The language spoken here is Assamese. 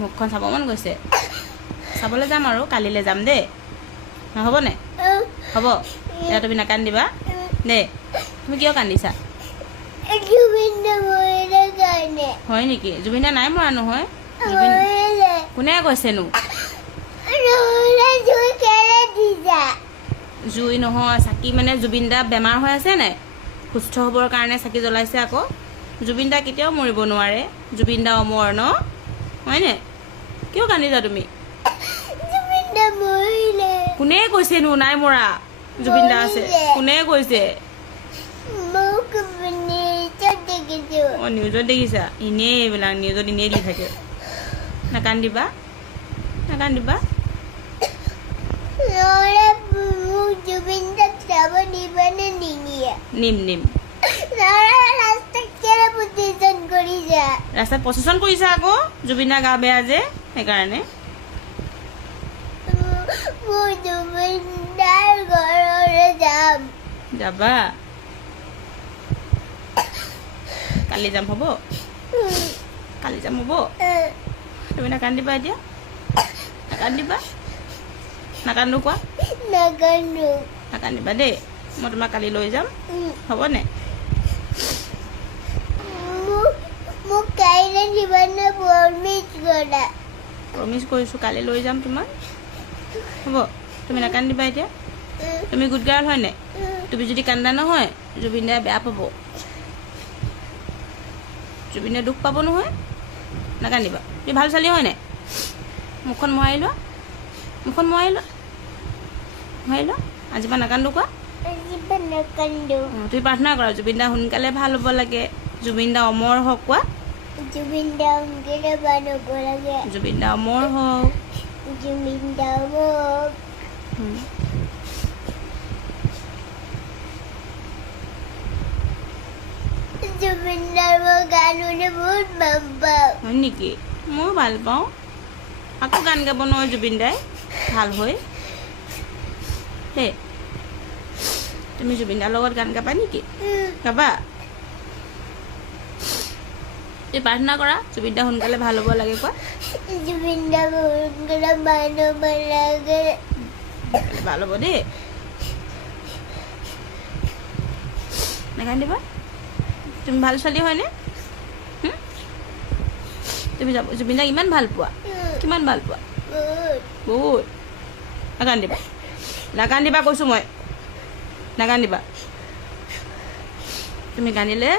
মুখখন চাব মন গৈছে চাবলৈ যাম আৰু কালিলৈ যাম দেই নহ'বনে হ'ব এতিয়া তুমি নাকান্দিবা দেই তুমি কিয় কান্দিছা হয় নেকি জুবিন দা নাই মৰা নহয় কোনে কৈছেনো জুই নহয় চাকি মানে জুবিন দা বেমাৰ হৈ আছে নাই সুস্থ হ'বৰ কাৰণে চাকি জ্বলাইছে আকৌ জুবিন দা কেতিয়াও মৰিব নোৱাৰে জুবিন দা অমৰ ন হয়নে কিয় কান্দিছা তুমি কোনে কৈছেনো নাই মৰা জুবিন দা আছে কোনে কৈছে নিউজত দেখিছা এনেই এইবিলাক নিউজত এনেই দি থাকে নাকান্দিবা নাকান্দিবা নিম নিম ৰাস্তাত প্ৰচেছন কৰিছা আকৌ জুবিন দা গা বেয়া যে সেইকাৰণে যাবা কালি যাম হ'ব কালি যাম হ'ব তুমি নাকান্দিবা এতিয়া নাকান্দিবা নাকান্দো কোৱা নাকান্দিবা দেই মই তোমাক কালি লৈ যাম হ'বনে প্ৰমিছ কৰিছোঁ কালি লৈ যাম তোমাক হ'ব তুমি নাকান্দিবা এতিয়া তুমি গুড গাৰ্ল হয়নে তুমি যদি কান্দা নহয় জুবিন দাই বেয়া পাব জুবিন দাই দুখ পাব নহয় নাকান্দিবা তুমি ভাল ছোৱালী হয়নে মুখখন মোহাৰি লোৱা মুখখন মোহাৰি লোৱা আজিৰ পৰা নাকান্দো কোৱা তুমি প্ৰাৰ্থনা কৰা জুবিন দা সোনকালে ভাল হ'ব লাগে জুবিন দা অমৰ হওক কোৱা জুবিন দা অমৰ হওক হয় নেকি ময়ো ভাল পাওঁ আকৌ গান গাব নহয় জুবিন দাই ভাল হৈ দেই তুমি জুবিন দাৰ লগত গান গাবা নেকি গাবা তুমি প্ৰাৰ্থনা কৰা জুবিন দা সোনকালে ভাল হ'ব লাগে কোৱা ভাল হ'ব দেই নাকান্দিবা তুমি ভাল ছোৱালী হয়নে তুমি জুবিন দাক ইমান ভাল পোৱা কিমান ভাল পোৱা বহুত নাকান্দিবা নাকান্দিবা কৈছোঁ মই নাকান্দিবা তুমি কান্দিলে